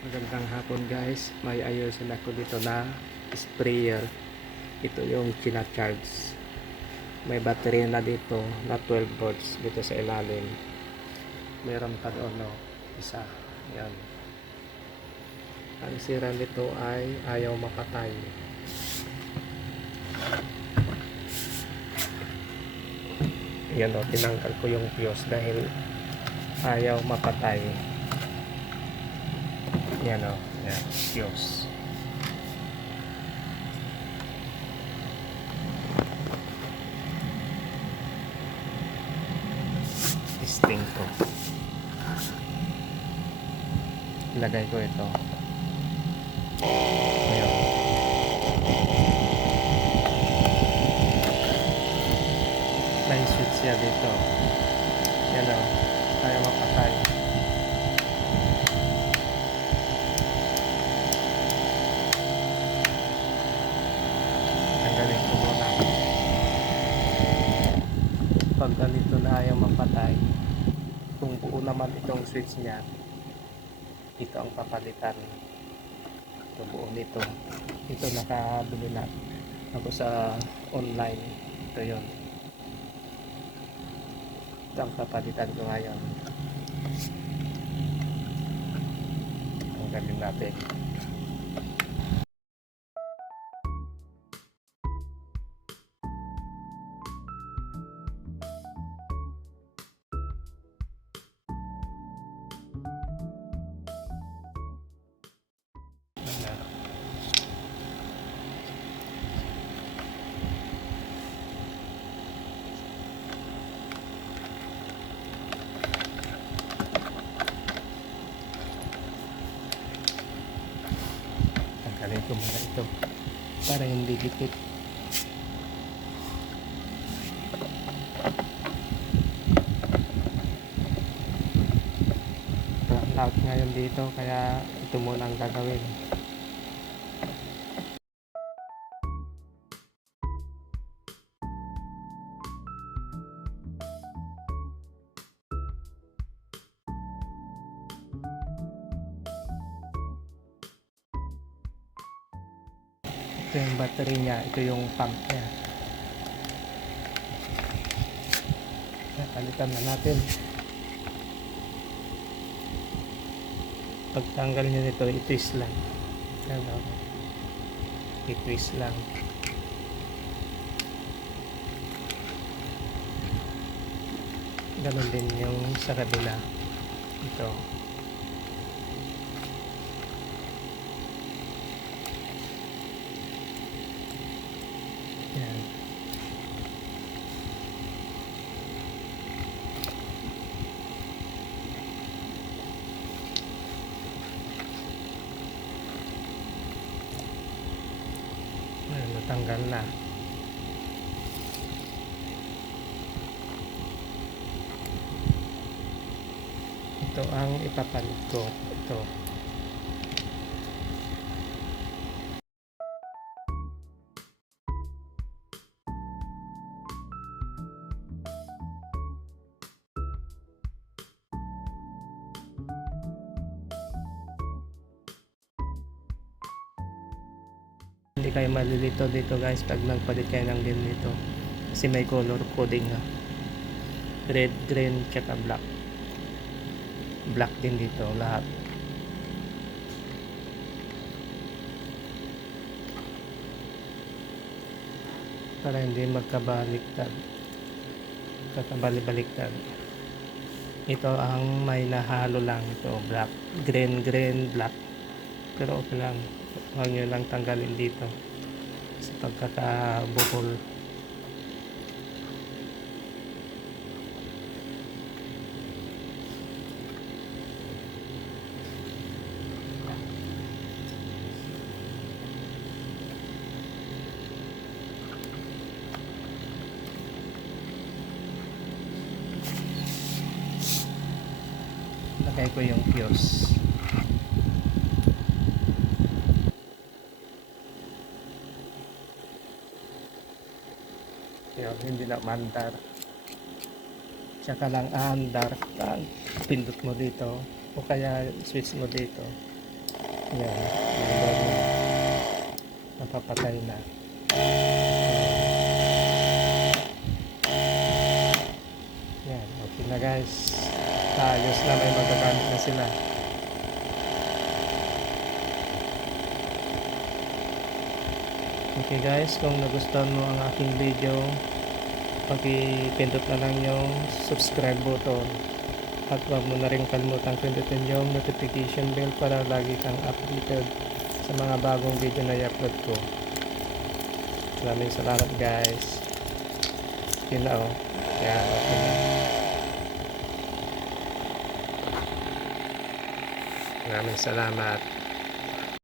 Magandang hapon guys. May ayusin ako dito na sprayer. Ito yung charge. May battery na dito na 12 volts dito sa ilalim. Meron pa doon no, isa. Yan. Ang sira nito ay ayaw mapatay. Yan o, tinanggal ko yung fuse dahil ayaw mapatay. Yan o, yan, fuse. Testing ko. Ilagay ko ito. Ayan. May switch siya dito. Yan o, kaya mapatay. Tanggalin ko muna. Pag ganito na ayaw mapatay, kung buo naman itong switch niya, ito ang papalitan. Ito buo nito. Ito nakabili na ako sa online. Ito yon. Ito ang papalitan ko ngayon. Tanggalin natin. Ayan. Tanggalin ko muna ito para hindi dikit. Out ngayon dito kaya ito muna ang gagawin. Ito yung battery niya, ito yung pump niya. Palitan na natin. Pagtanggal niya nito, i-twist lang. Ano? I-twist lang. Ganon din yung sa kabila. Ito. Yan. Ayan, natanggal na. Ito ang ipapalit ko. Ito. Hindi kayo malilito dito guys pag nagpalit kayo ng dim nito. Kasi may color coding nga. Red, green, tsaka black. Black din dito lahat. Para hindi magkabaliktad. Kakabali-baliktad. Ito ang may nahalo lang. Ito black. Green, green, black. Pero okay lang. Huwag nyo lang tanggalin dito. Sa pagkakabukol. Lagay ko yung fuse. Hindi na mandar. Tsaka lang aandar. Pindot mo dito. O kaya switch mo dito. Yan. Napapatay na. Yan. Okay na guys. Ayos na may magagamit na sila. Okay guys, kung nagustuhan mo ang aking video, pag-pindot na lang yung subscribe button. At huwag mo na rin kalimutan pindutin yung notification bell para lagi kang updated sa mga bagong video na i-upload ko. Maraming salamat guys. Yun na oh. Yan, okay. Maraming salamat.